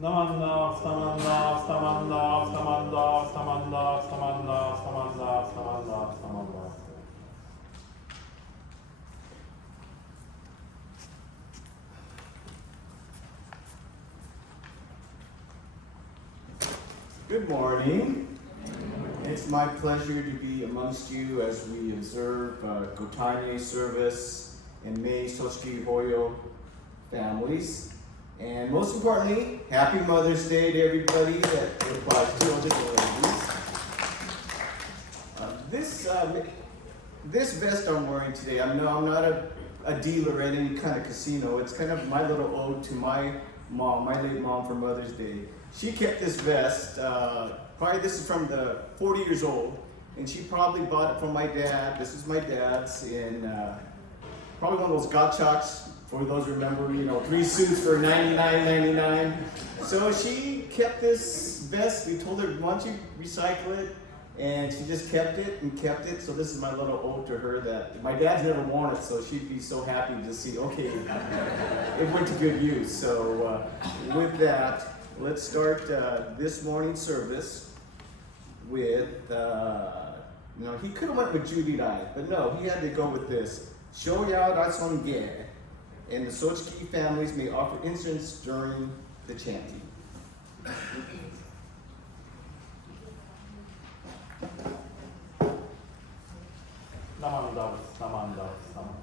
Namanda, Samanda, Samanda, Samanda, Samanda, Samanda, Samanda, Samanda, Samanda. Good morning. It's my pleasure to be amongst you as we observe Gotane service and May Soshiki Hoyo families. And most importantly, happy Mother's Day to everybody that it applies to, all the ladies. This vest I'm wearing today, I'm not a dealer at any kind of casino. It's kind of my little ode to my mom, my late mom, for Mother's Day. She kept this vest, probably this is from the 40 years old, and she probably bought it from my dad. This is my dad's, in probably one of those gotchaks, for those who remember, 3 suits for $99.99. So she kept this vest. We told her, why don't you recycle it? And she just kept it and kept it. So this is my little ode to her that my dad's never worn it, so she'd be so happy to see, okay, it went to good use. So with that, let's start this morning's service with, he could have went with Judy Dai, but no, he had to go with this. Shoya Rason Gale, and the Sochiki families may offer incense during the chanting. Namanda, Samanda, Samanda.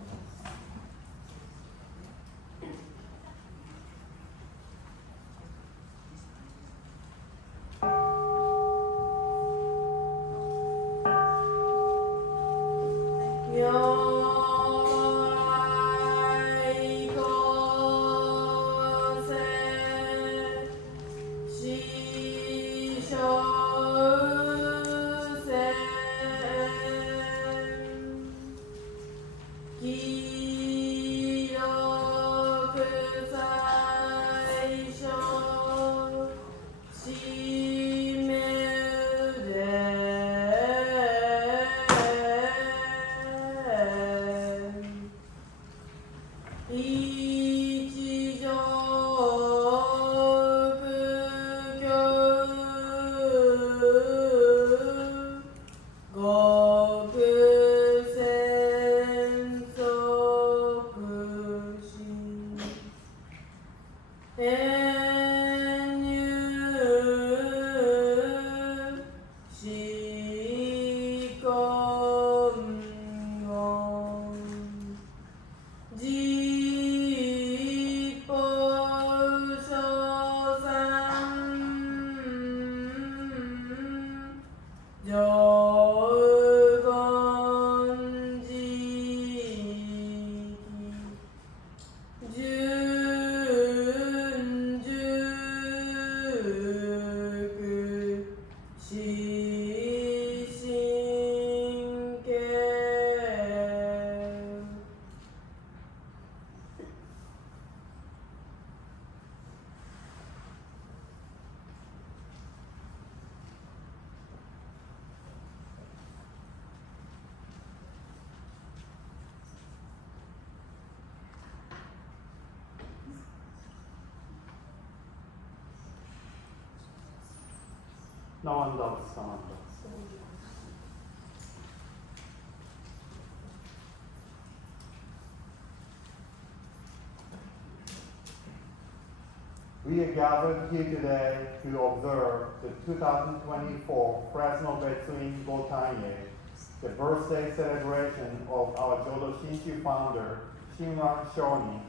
Namanda, Samanda. We are gathered here today to observe the 2024 Fresno Betsuin Gotane, the birthday celebration of our Jodo Shinshu founder, Shinran Shonin,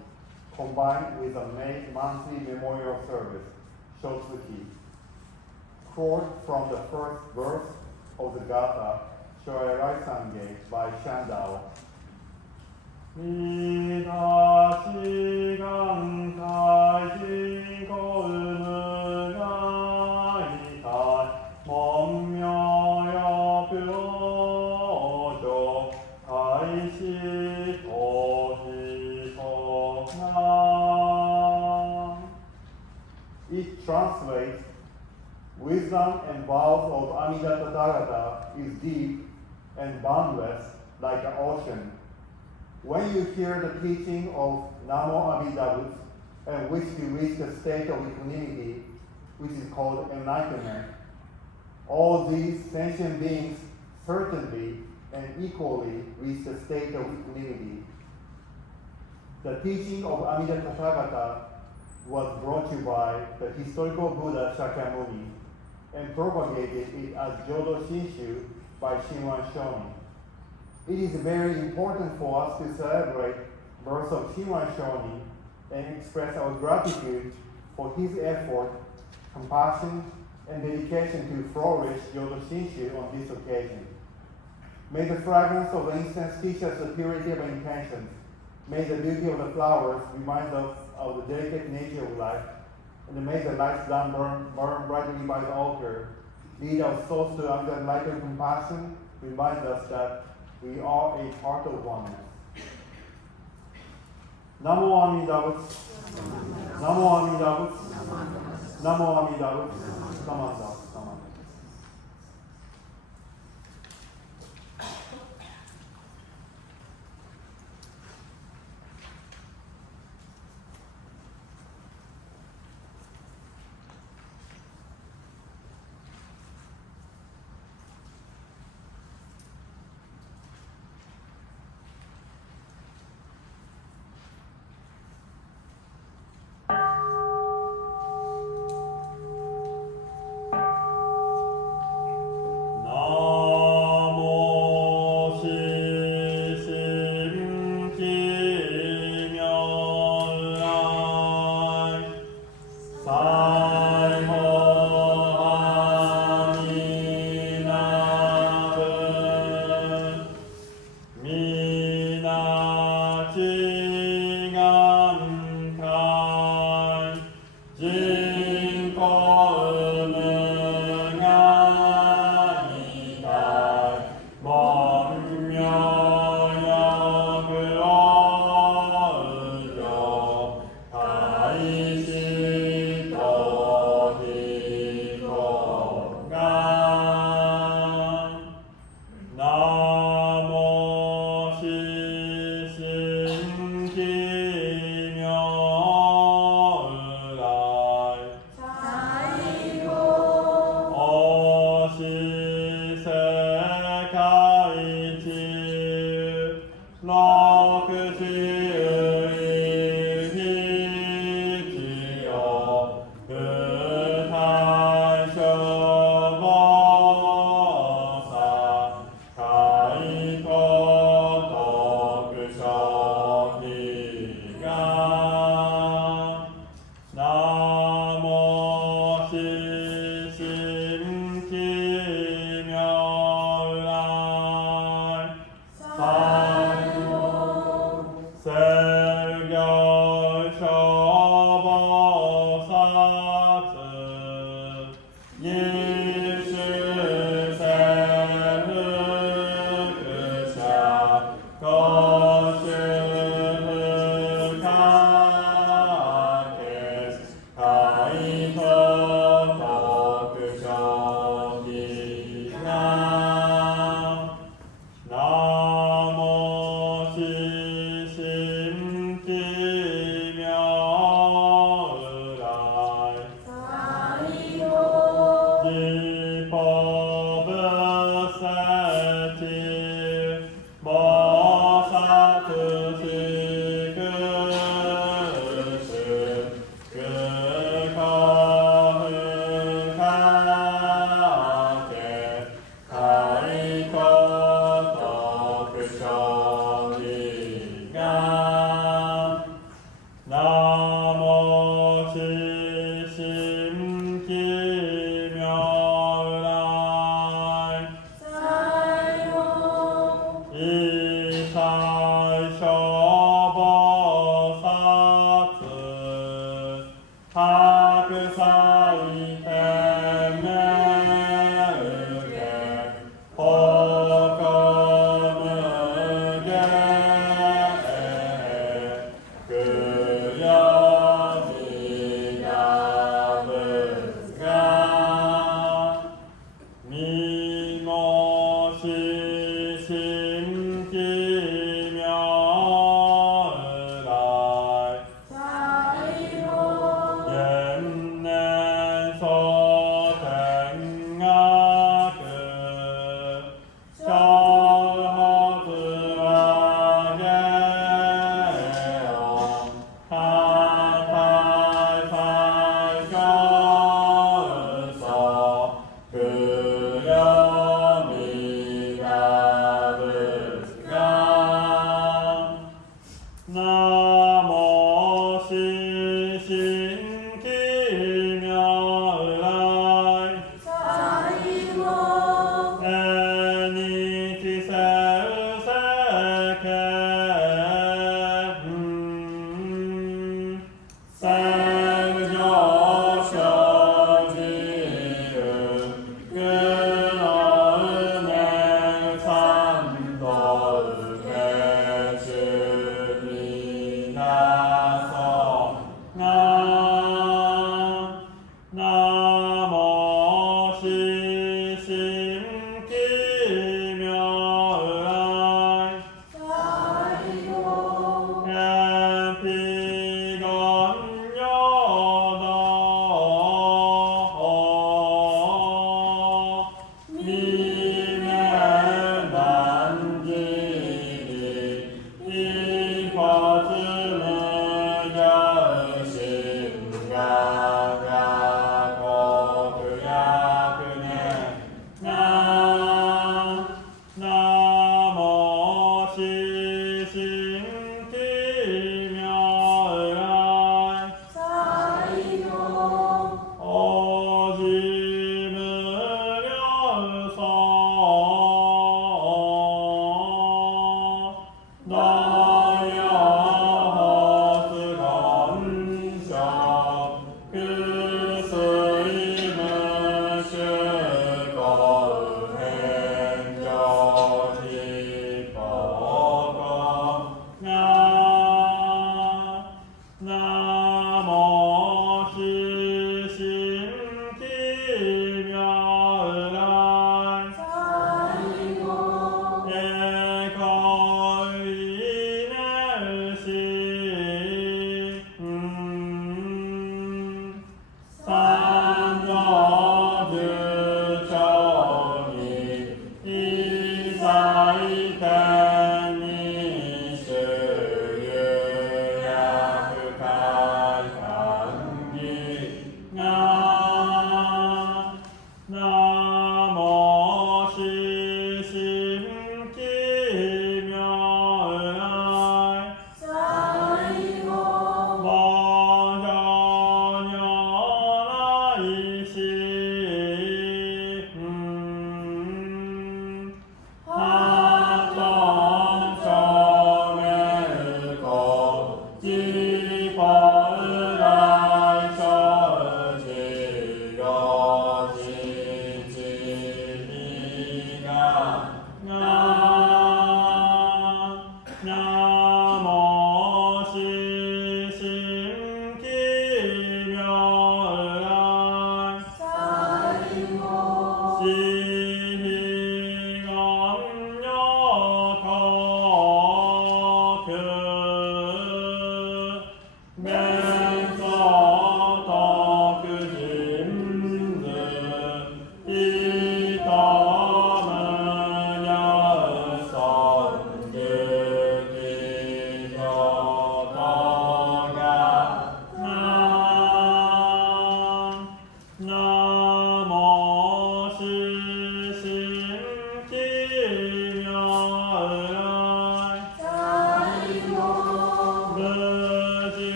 combined with a May monthly memorial service, Shotsuki. Quote from the first verse of the Gata, Shoerai Sange by Shandao. 見出し願大事故無害体門名よプロ上大使とひとな It translates, wisdom and vows of Amida Tathagata is deep and boundless like an ocean. When you hear the teaching of Namo Abhidharma and wish to reach the state of equanimity, which is called enlightenment. All these sentient beings certainly and equally reach the state of equanimity. The teaching of Amida Tathagata was brought to you by the historical Buddha Shakyamuni and propagated it as Jodo Shinshu by Shinran Shonin. It is very important for us to celebrate birth of Shinran Shonin and express our gratitude for his effort, compassion, and dedication to flourish Jodo Shinshu on this occasion. May the fragrance of the incense teach us the purity of intentions. May the beauty of the flowers remind us of the delicate nature of life. And may the lights down burn brightly by the altar lead our souls to under light of compassion, remind us that we are a part of oneness. Namo Amida Butsu. Namo Amida Butsu. Namo Amida Butsu. Samanda.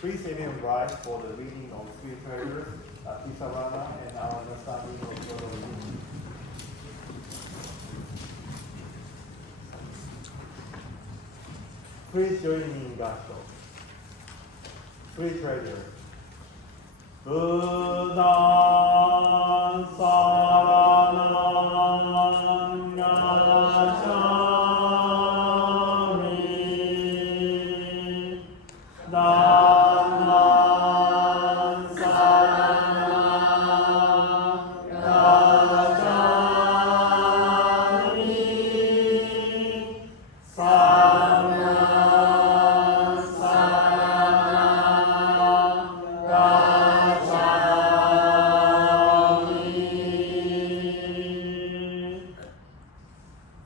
Please even rise for the reading of three prayers, Tisavana, and our understanding of the reading. Please join me in gospel. Three treasures. Buddha Saranam Gacchami Dhammam Saranam Gacchami Sangam Saranam Gacchami.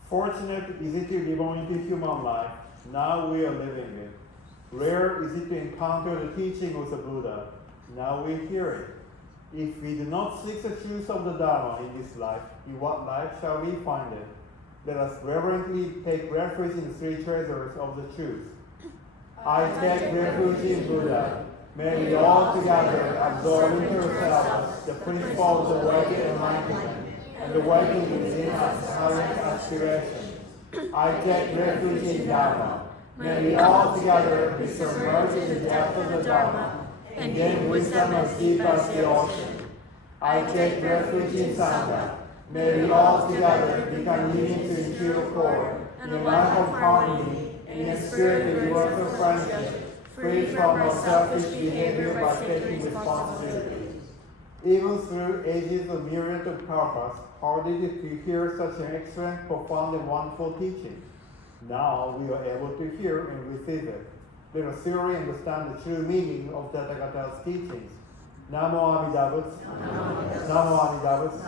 Fortunate is it to be born into human life. Now we are living it. Rare is it to encounter the teaching of the Buddha. Now we hear it. If we do not seek the truth of the Dharma in this life, in what life shall we find it? Let us reverently take refuge in the three treasures of the truth. I take refuge in Buddha. May we all together absorb into ourselves the principle of the way of enlightenment and the way within us highest aspiration. I take refuge in Dharma. May we all together be submerged in the depth of the Dharma and gain wisdom as deep as the ocean. I take refuge in Sangha. May we all together become living to impure core, in a life of harmony, in a spirit of universal friendship, free from all selfish behavior by taking responsibility. Even through ages of myriad of purpose, how did it to hear such an excellent, profound, and wonderful teaching? Now we are able to hear and receive it. Let us thoroughly understand the true meaning of Tathagata's teachings. Namo Amida Butsu. Namo Amida Butsu.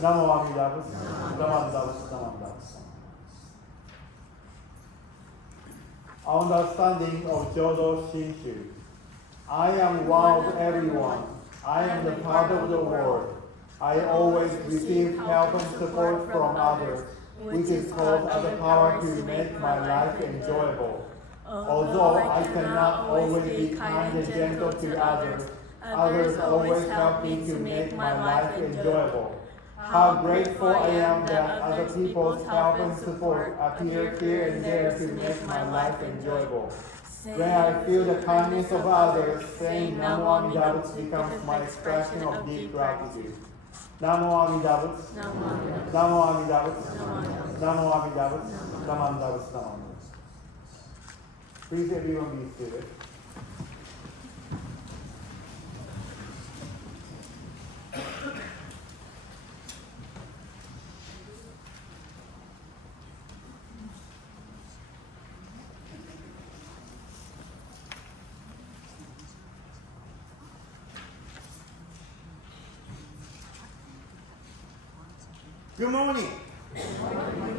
Namo Amida Butsu. Namo Amida Butsu. Namo Amida Butsu. Understanding of Jodo Shinshu. I am one of everyone. I am the part of the world. I always receive help and support from others, which is called as the power to make my life enjoyable. Although I cannot always be kind and gentle to others, others always help me to make my life enjoyable. How grateful I am that other people's help and support appear here and there to make my life enjoyable. When I feel the kindness of others, saying Namo Amida Butsu becomes my expression of deep gratitude. Namo Amida Butsu. Namo Amida Butsu. Namo Amida Butsu. Namo Amida Butsu. Namo Amida Butsu. Please everyone be seated. Good morning.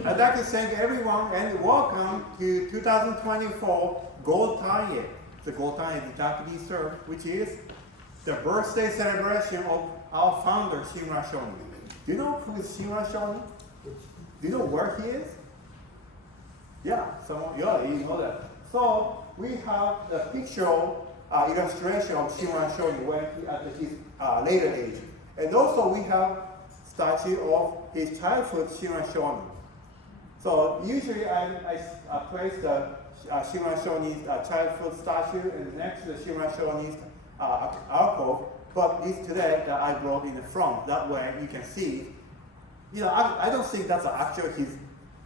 I'd like to thank everyone and welcome to 2024 Gotane. The Gotane is Japanese term, which is the birthday celebration of our founder, Shinran Shonin. Do you know who is Shinran Shonin? Do you know where he is? Yeah, you know that. So we have a picture, illustration of Shinran Shonin when he at his later age. And also we have statue of his childhood Shinran Shonin. So usually I place the Shinran Shonin's childhood statue and next to the Shinran Shonin's alcove, but this today that I brought in the front. That way you can see. I don't think that's actually his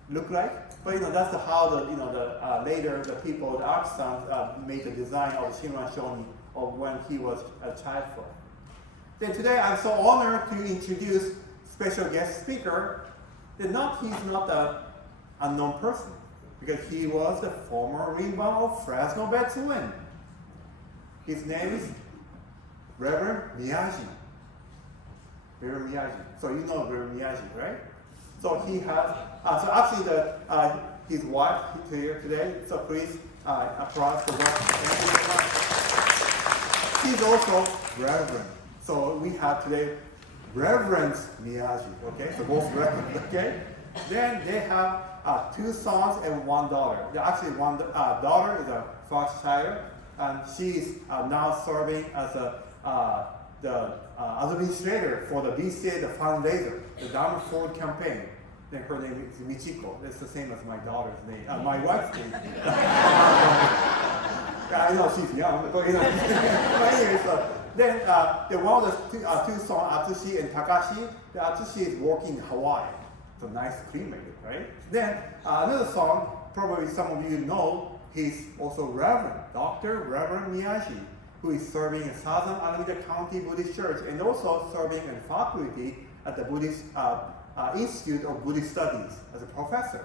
look like, but that's how the later the people, the artisans made the design of Shinran Shonin of when he was a child. Then today I'm so honored to introduce special guest speaker. He's not an unknown person because he was the former rimban of Fresno Betsuin. His name is Reverend Miyaji. Reverend Miyaji. So you know Reverend Miyaji, right? So he has. So actually, his wife is here today. So please applause for that. Thank you very much. He's also Reverend. So we have today Reverend Miyaji. Okay, so both Reverend. Okay. Then they have 2 sons and 1 daughter. Actually, one daughter is a first child, and she is now serving as the administrator for the BCA, the fundraiser, the Diamond Forward campaign. Then her name is Michiko. That's the same as my daughter's name, my wife's name. I know she's young, but anyway, so then the one of the 2 sons, Atsushi and Takashi. The Atsushi is working in Hawaii. It's a nice cremator, right? Then another song, probably some of you know, he's also Reverend, Dr. Reverend Miyaji, who is serving in Southern Alameda County Buddhist Church and also serving in faculty at the Buddhist Institute of Buddhist Studies as a professor.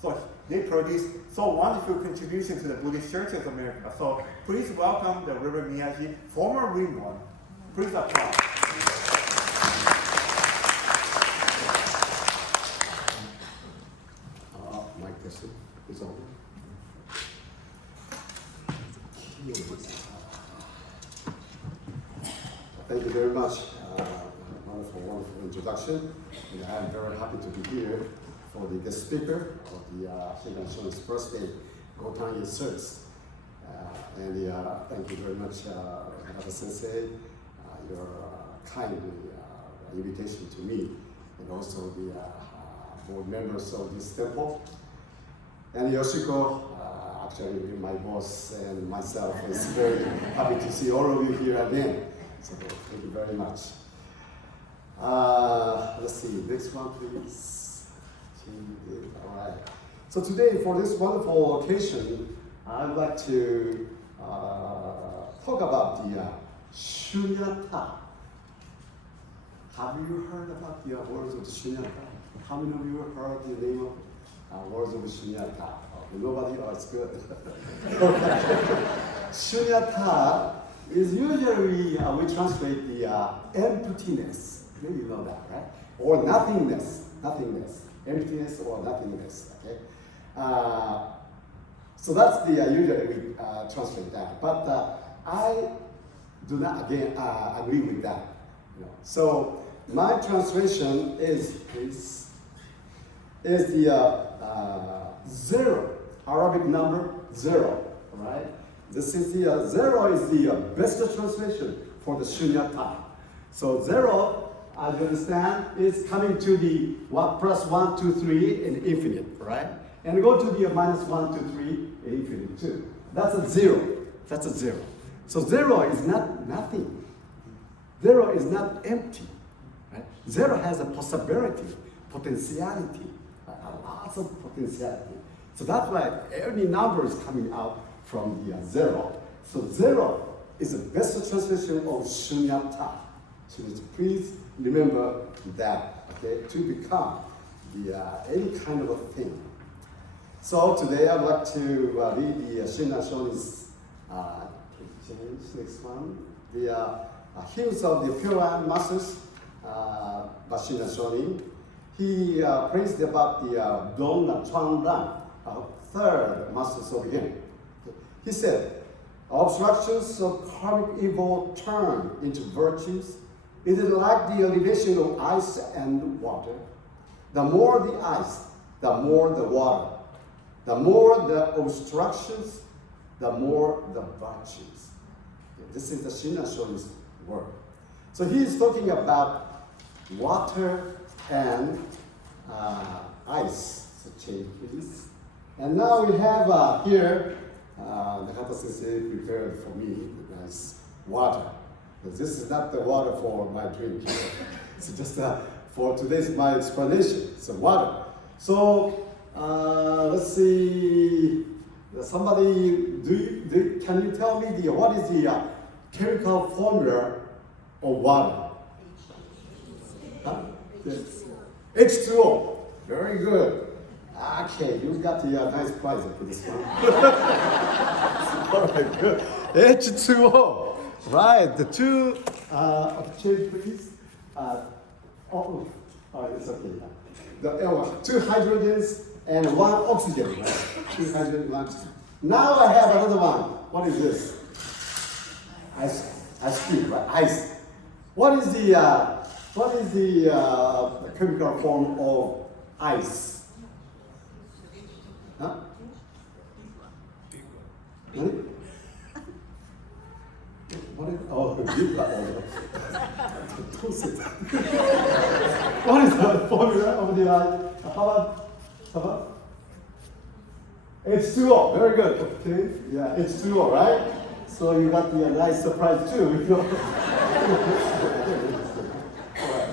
So they produce so wonderful contribution to the Buddhist Church of America. So please welcome the Reverend Miyaji, former rimban. Please applaud. My question is over. Thank you very much. Wonderful introduction. And I'm very happy to be here for the guest speaker of the Shinran Shonin's first day Gotane service. Thank you very much, Nakata Sensei, your kind invitation to me, and also the board members of this temple. And Yoshiko, actually my boss and myself is very happy to see all of you here again. So thank you very much. Let's see, next one please. All right. So today for this wonderful occasion, I'd like to talk about the Shunyata. Have you heard about the words of Shunyata? How many of you have heard the name of words of Shunyata? Okay, nobody? Oh, it's good. Shunyata is usually, we translate the emptiness. Maybe you know that, right? Or nothingness. Emptiness or nothingness, okay? So that's the, usually we translate that. But I do not, again, agree with that. So my translation is the 0, Arabic number 0, right? This is the 0 is the best translation for the Shunyata. So 0, as you understand, is coming to the 1 plus 1, 2, 3 in infinite, right? And go to the minus 1, 2, 3 in infinite too. That's a 0. That's a 0. So 0 is not nothing. 0 is not empty. Right? 0 has a possibility, potentiality, lots of potentiality. So that's why any number is coming out from the 0. So 0 is the best translation of Shunyata. So please remember that, okay, to become the any kind of a thing. So today I'd like to read the Shinran Shonin's next one, the hymns of the Pure Masters by Shinran Shonin. He praised about the Donna Chuanran, third master's of him. He said, obstructions of karmic evil turn into virtues. It is like the elevation of ice and water. The more the ice, the more the water. The more the obstructions, the more the virtues. This is the Shinran Shonin's word. So he is talking about water and ice. So change please. And now we have here, Nakata sensei prepared for me nice water. But this is not the water for my drink. It's just for today's my explanation. So water. So let's see. Somebody, can you tell me what is the chemical formula of water? Huh? Yes. H2O. Very good. Okay, you got the nice prize for this one. All right, good. H2O. Right, the two, change please. It's okay. Two hydrogens and one oxygen. Right? Two hydrogen, one oxygen. Now I have another one. What is this? Ice cube, right? Ice. What is the chemical form of ice? Huh? Really? What is big one. What is the formula of the how about H2O? Very good. Okay. Yeah, H2O, right? So you got the nice surprise too. All right.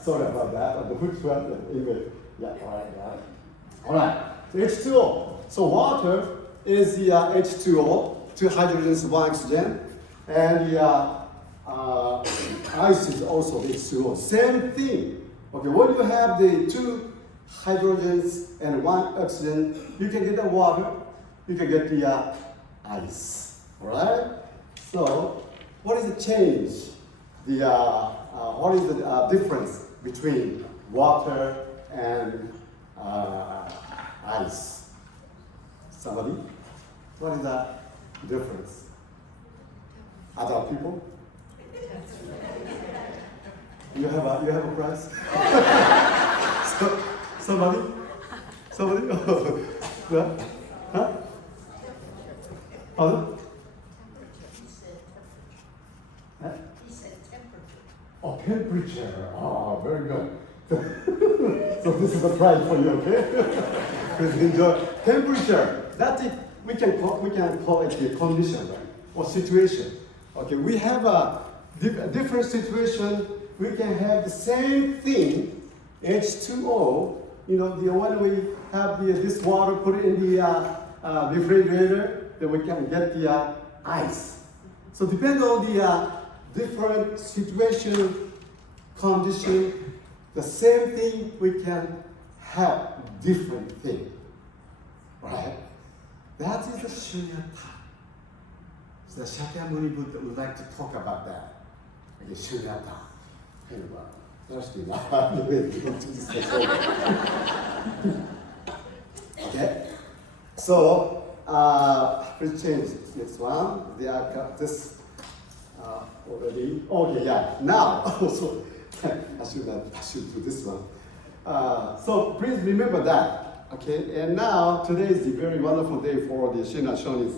Sorry about that. The which one? Anyway. Yeah. All right. Yeah. All right. H2O. So water is the H2O, two hydrogens, one oxygen, and the ice is also H2O. Same thing. Okay. When you have the two hydrogens and one oxygen, you can get the water, you can get the ice. All right. So, what is the change? What is the difference between water and ice? Somebody? What is the difference? Other people? You have a prize? Somebody? Yeah? Huh? Pardon? He said temperature. Oh, temperature. Oh, very good. So this is a prize for you, okay? Please enjoy. Temperature. That's it. We can call it the condition, right? Or situation. Okay, we have a different situation. We can have the same thing, H2O. You know, when we have this water, put it in the refrigerator, then we can get the ice. So depending on the different situation, condition, the same thing, we can have different thing, right? That is the shunyata. So the Shakyamuni Buddha would like to talk about that. Okay, shunyata. Okay, so please change this one. They are got this already. Okay, yeah. Now, also, I should do this one. So please remember that. Okay, and now today is the very wonderful day for the Shinran Shonin's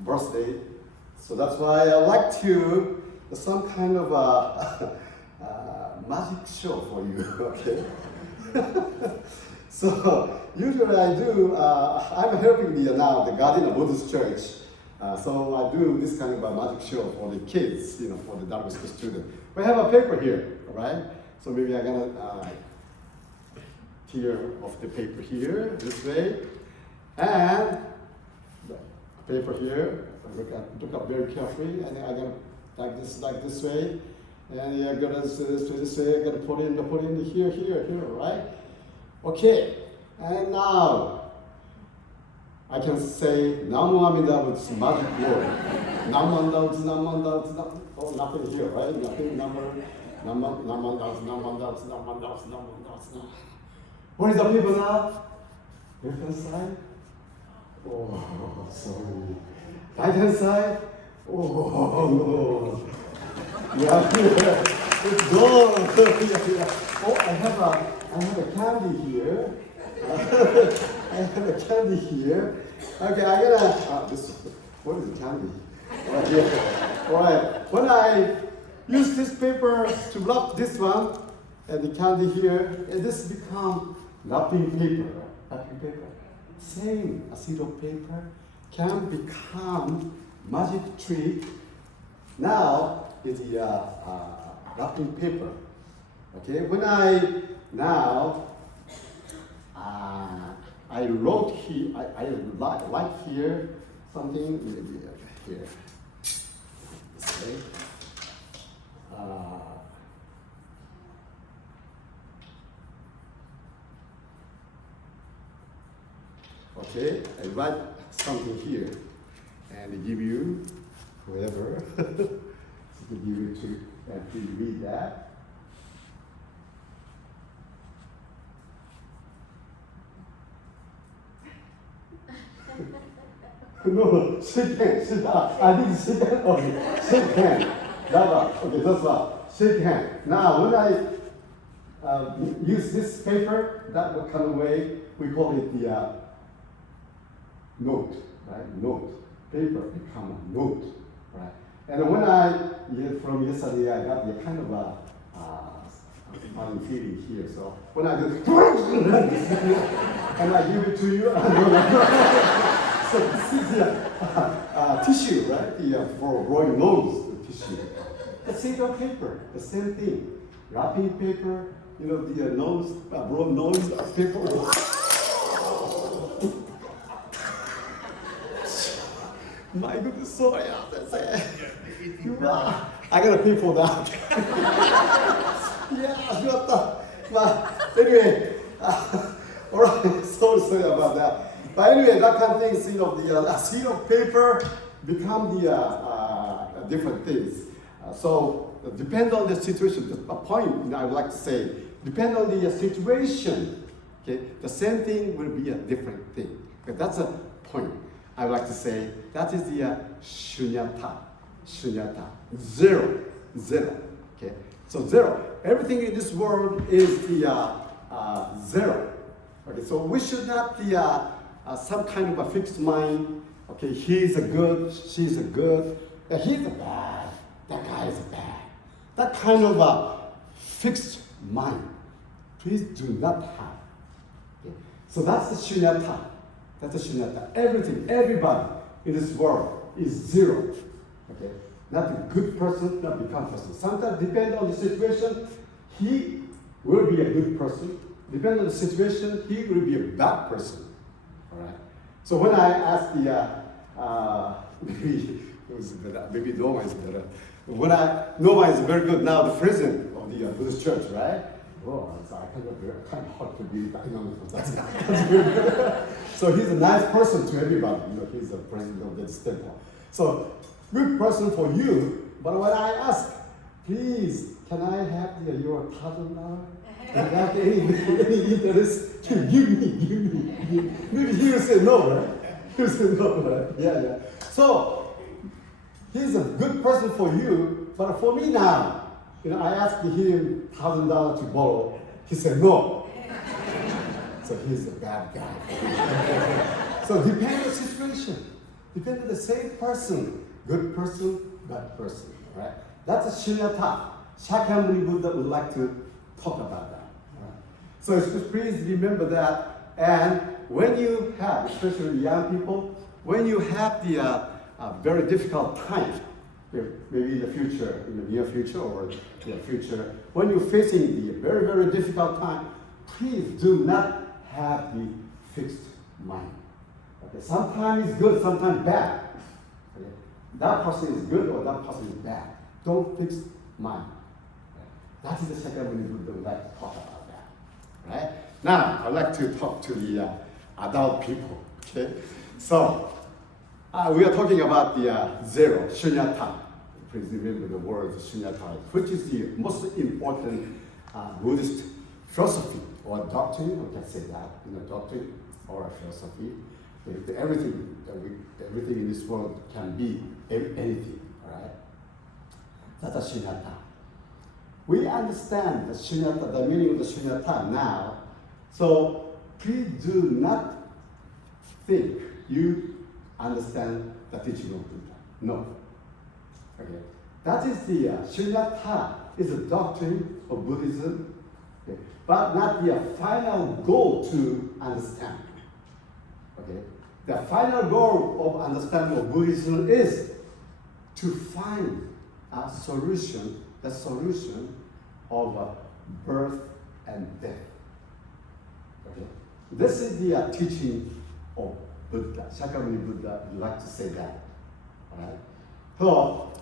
birthday. So that's why I like to some kind of magic show for you. Okay. So usually I do. I'm helping the Gotane Buddhist Church. So I do this kind of a magic show for the kids, you know, for the Dark School students. We have a paper here, all right? So maybe I'm gonna tear off the paper here this way, and the paper here. Look up very carefully, and I'm gonna like this way, and you're gonna this way. I'm gonna put in here, right? Okay, and now I can say Namu Amida with magic word. Namu Amida, oh, nothing here, right? Nothing, Where is the people now? Left hand side? Oh, sorry. Right hand side? Oh, no. Yeah, it's gone. Oh, I have a candy here. I have a candy here. Okay, I'm gonna. What is the candy? Right here. All right. use this paper to wrap this one, and the candy here, and this become wrapping paper. Wrapping paper. Same acetal paper can become magic trick. Now is the wrapping paper. Okay, when I wrote here, I like here something maybe here. Okay. Okay, I write something here and give you whoever give you to and please read that. No, shake hand, shake hand. I didn't shake hand. Okay, shake hand. Okay, that's right. Shake hand. Now, when I use this paper, that kind of way, we call it the note, right? Note. Paper become a note, right? And when from yesterday, I got the kind of a funny feeling here. So when I do, and I give it to you, so this is the tissue, right? For blowing nose tissue. The single paper, the same thing. Wrapping paper, the nose, blow nose paper. My goodness, sorry, that's it. I gotta pay for that. But anyway, all right, sorry about that. But anyway, that kind of thing is, the sheet of paper become the different things. So depend on the situation. The point I would like to say, depend on the situation. Okay, the same thing will be a different thing. Okay, that's a point I would like to say. That is the shunyata. Shunyata. Zero. Okay, so zero. Everything in this world is the zero. Okay, so we should not be some kind of a fixed mind. Okay, he's a good, she's a good, he's a bad, that guy is a bad. That kind of a fixed mind, please do not have. Okay? So that's the shunyata. That's the shunyata. Everything, everybody in this world is zero. Okay, not a good person, not a become person. Sometimes depend on the situation, he will be a good person. Depending on the situation, he will be a bad person. All right. So when I asked maybe Noah is better. Noah is very good now, the president of the Buddhist church, right? Oh, it's kind of hard to be dynamic. That's very good. So he's a nice person to everybody. He's the president of this temple. So good person for you. But when I ask, please, can I have your $1,000? Without any interest, give me. Maybe he will say no, right? He will say no, right? Yeah. So he's a good person for you, but for me now, I asked him $1,000 to borrow. He said no. So he's a bad guy. So depend on the situation. Depend on the same person. Good person, bad person, right? That's a shunyata. Shakyamuni Buddha would like to talk about that. So please remember that. And when you have, especially young people, when you have the very difficult time, maybe in the future, in the near future or in the future, when you're facing the very, very difficult time, please do not have the fixed mind. Okay, sometimes it's good, sometimes bad. Okay? That person is good or that person is bad. Don't fix mind. Okay? That is the second one we would like to talk about. Right? Now, I'd like to talk to the adult people, okay? So, we are talking about the zero, shunyata. Please remember the word shunyata, which is the most important Buddhist philosophy or doctrine, we can say that, doctrine or philosophy. Everything in this world can be anything, all right? That's a shunyata. We understand the shunyata, the meaning of the shunyata now. So please do not think you understand the teaching of Buddha. No. Okay. That is the Shunyata is a doctrine of Buddhism, okay, but not the final goal to understand. Okay, the final goal of understanding of Buddhism is to find a solution, the solution of birth and death. Okay, this is the teaching of Buddha. Shakyamuni Buddha would like to say that. All right. So,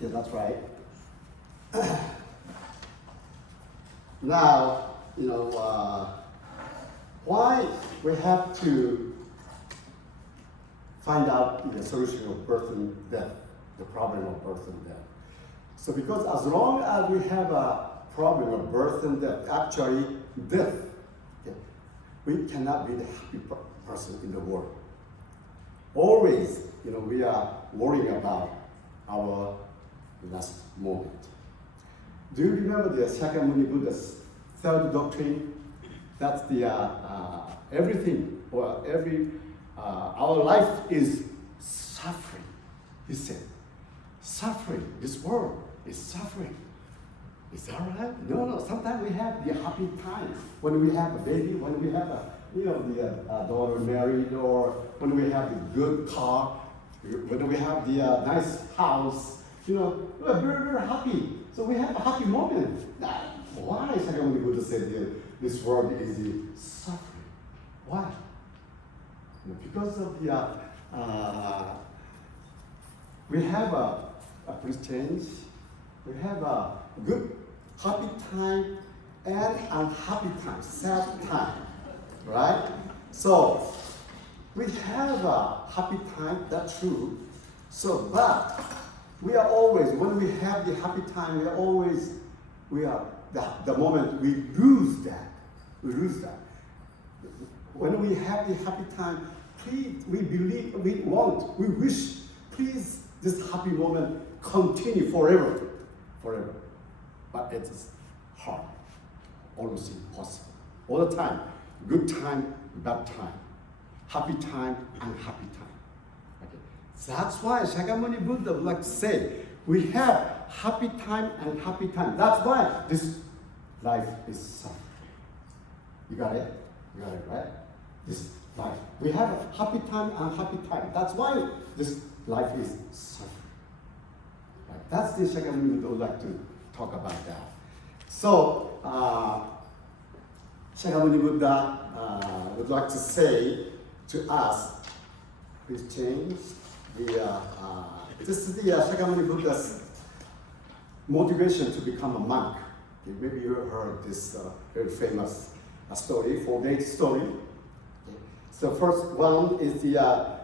yeah, that's right. Now, why we have to find out the solution of birth and death, the problem of birth and death. So, because as long as we have a problem of birth and death, actually death, okay, we cannot be the happy person in the world. Always, we are worrying about our last moment. Do you remember the Shakyamuni Buddha's third doctrine? That's the everything or our life is suffering. He said, suffering. This world is suffering. Is that right? No. Sometimes we have the happy time when we have a baby, when we have the daughter married, or when we have the good car, when we have the nice house. We're very, very happy. So we have a happy moment. Why Shakyamuni Buddha said this world is suffering? Why? Because of the we have a exchange, we have a good happy time and unhappy time, sad time, right? So we have a happy time, that's true. So, but we are always, when we have the happy time, the moment we lose that. When we have the happy time, please, we believe, we wish, please, this happy moment continue forever. But it is hard, almost impossible. All the time, good time, bad time, happy time, unhappy time. Okay. That's why Shakyamuni Buddha would like to say, we have happy time and happy time. That's why this life is suffering. You got it? Right? This life. We have a happy time and happy time. That's why this life is suffering. Right? That's the Shakyamuni Buddha would like to talk about that. So, Shakyamuni Buddha would like to say to us, please change this is the Shakyamuni Buddha's motivation to become a monk. Okay, maybe you heard this very famous story, 4-day story. Okay. So first one is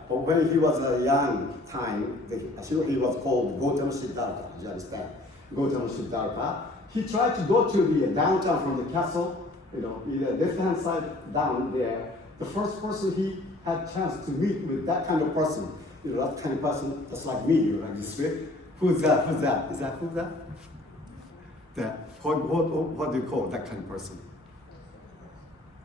when he was a young time, he was called Gotane Siddhartha, you understand? Gotane Siddhartha. He tried to go to the downtown from the castle, the left-hand side down there. The first person he had chance to meet with that kind of person, that kind of person, that's like me, like this way. Who's that? Who's that? Who's that? What do you call that kind of person?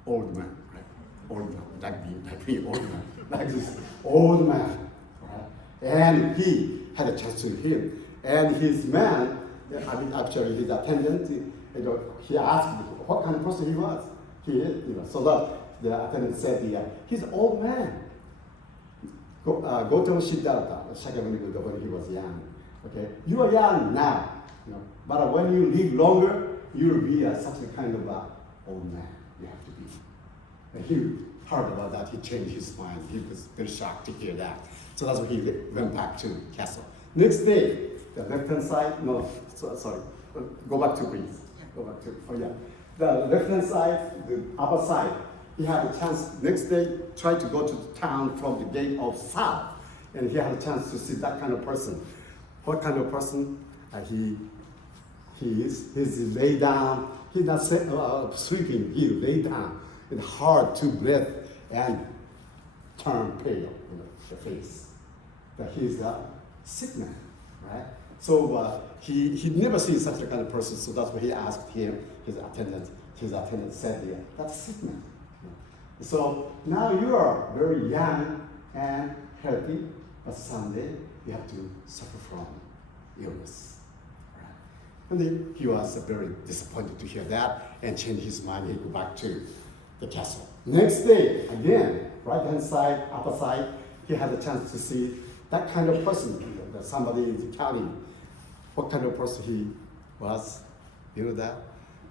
Old man, right? Old man, like me, old man, like this, old man, right? And he had a chance to meet him. And his man, actually his attendant, he asked what kind of person he was. So that the attendant said, he's an old man. Gotane Siddhartha, Shakyamuni Buddha, when he was young. Okay, you are young now, but when you live longer, you'll be such a kind of old man. You have to be. And he heard about that. He changed his mind. He was very shocked to hear that. So that's why he went back to the castle. Next day, the left-hand side. No, sorry. Go back to please. Go back to. Oh yeah, the left-hand side, the upper side. He had a chance. Next day, try to go to the town from the gate of south, and he had a chance to see that kind of person. What kind of person? He's lay down. He's not sleeping. He lay down. It's hard to breathe and turn pale, the face. That he's a sick man, right? So he never seen such a kind of person. So that's why he asked him. His attendant said, "That's a sick man." So now you are very young and healthy, but someday you have to suffer from illness. Right? And then he was very disappointed to hear that and changed his mind. He go back to the castle. Next day, again, right-hand side, upper side, he had a chance to see that kind of person, that somebody is counting what kind of person he was. You know that?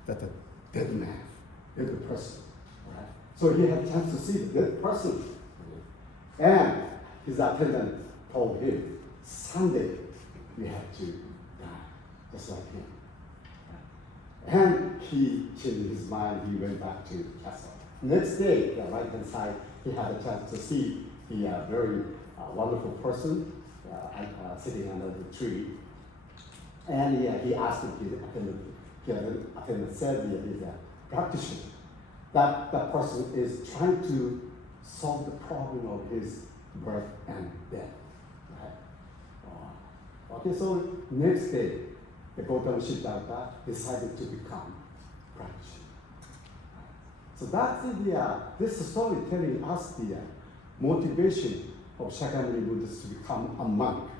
That a dead man, dead person. Right? So he had a chance to see the dead person. And his attendant told him, someday you have to die, just like him. And he changed his mind, he went back to the castle. Next day, the right-hand side, he had a chance to see the very wonderful person sitting under the tree. And he asked his attendant said he's a practitioner. That person is trying to solve the problem of his birth and death. Right? Okay, so next day, the Gotane Shiddhartha decided to become practitioner. So that's this story telling us the motivation of Shakyamuni Buddhists to become a monk,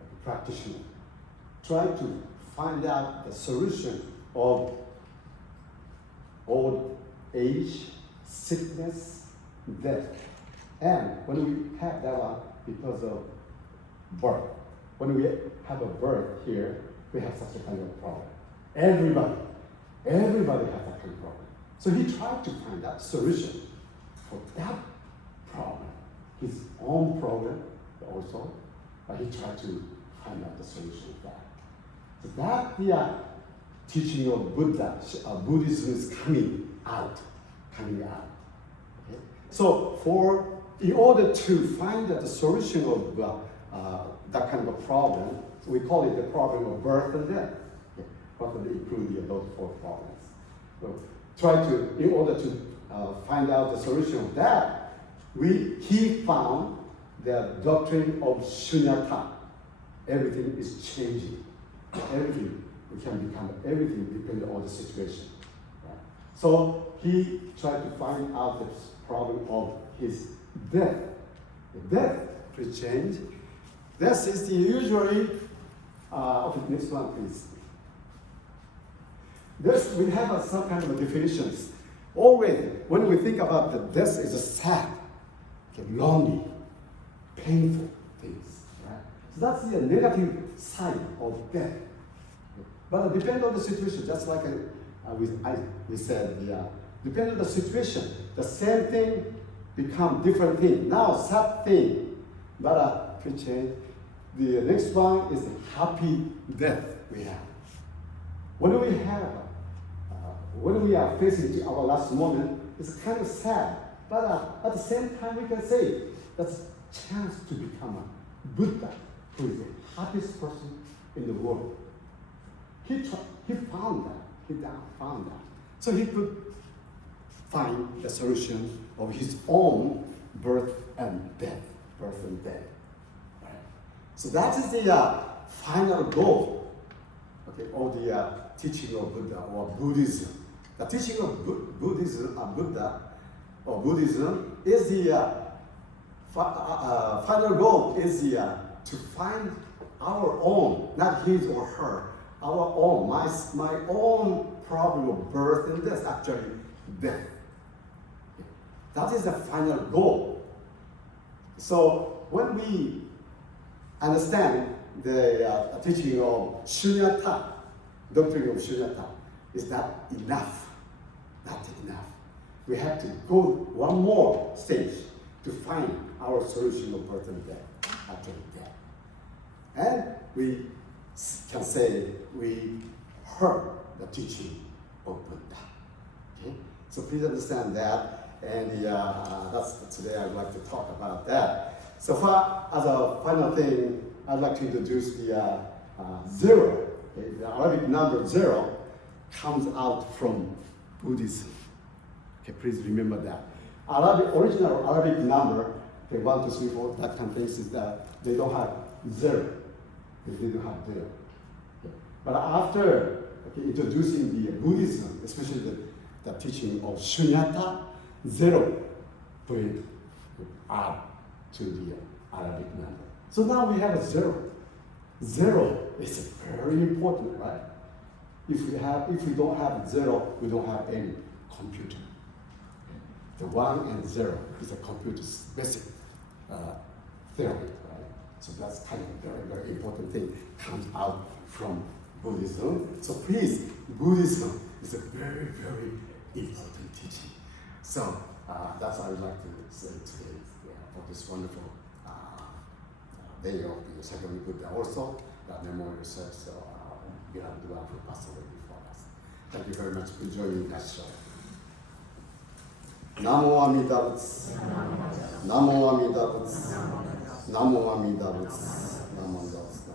a practitioner. Try to find out the solution of old age, sickness, death. And when we have that one, because of birth. When we have a birth here, we have such a kind of problem. Everybody has that kind of problem. So he tried to find out solution for that problem, his own problem also, but he tried to find out the solution of that. So that the teaching of Buddha, Buddhism is coming out. Okay? So in order to find the solution of that kind of a problem, we call it the problem of birth and death. Okay? But they include those four problems. So in order to find out the solution of that, he found the doctrine of shunyata. Everything is changing. Everything, we can become everything depending on the situation. Right? So he tried to find out the problem of his death. The death will change. This is the usually, okay, next one please. This, we have some kind of definitions. Already, when we think about the death, is a sad, lonely, painful things. Right? So that's the negative side of death. But it depends on the situation, just like we said, depending on the situation, the same thing become different thing. Now, sad thing, but we change. The next one is the happy death we have. When we are facing our last moment, it's kind of sad, but at the same time we can say that's a chance to become a Buddha, who is the happiest person in the world. He found that. So he could find the solution of his own birth and death. Right? So that is the final goal, okay, of the teaching of Buddha or Buddhism. The teaching of Buddhism is the final goal is to find our own, not his or her, our own, my own problem of birth and death, actually death. That is the final goal. So when we understand the teaching of shunyata, doctrine of shunyata, is not enough. Not enough. We have to go one more stage to find our solution of birth and death, actually death. And we can say we heard the teaching of Buddha. Okay? So please understand that, and that's today I'd like to talk about that. So far, as a final thing, I'd like to introduce the zero. Okay? The Arabic number 0 comes out from Buddhism. Okay, please remember that. Original Arabic number, okay, 1, 2, 3, 4, that kind of things is that they don't have 0. They don't have 0. Okay. But after introducing the Buddhism, especially the teaching of shunyata, 0 will add to the Arabic number. So now we have a zero. Zero is very important, right? If we don't have zero, we don't have any computer. The 1 and 0 is a computer's basic theory, right? So that's kind of a very, very important thing comes out from Buddhism. So please, Buddhism is a very, very important teaching. So that's what I would like to say today for this wonderful day of the second Buddha. Also, the memorial service, so we have the one who passed away before us. Thank you very much for joining us show. Namo Amida Butsu. Namo Amida Butsu. Namo Amida Butsu. Namo Amida Butsu.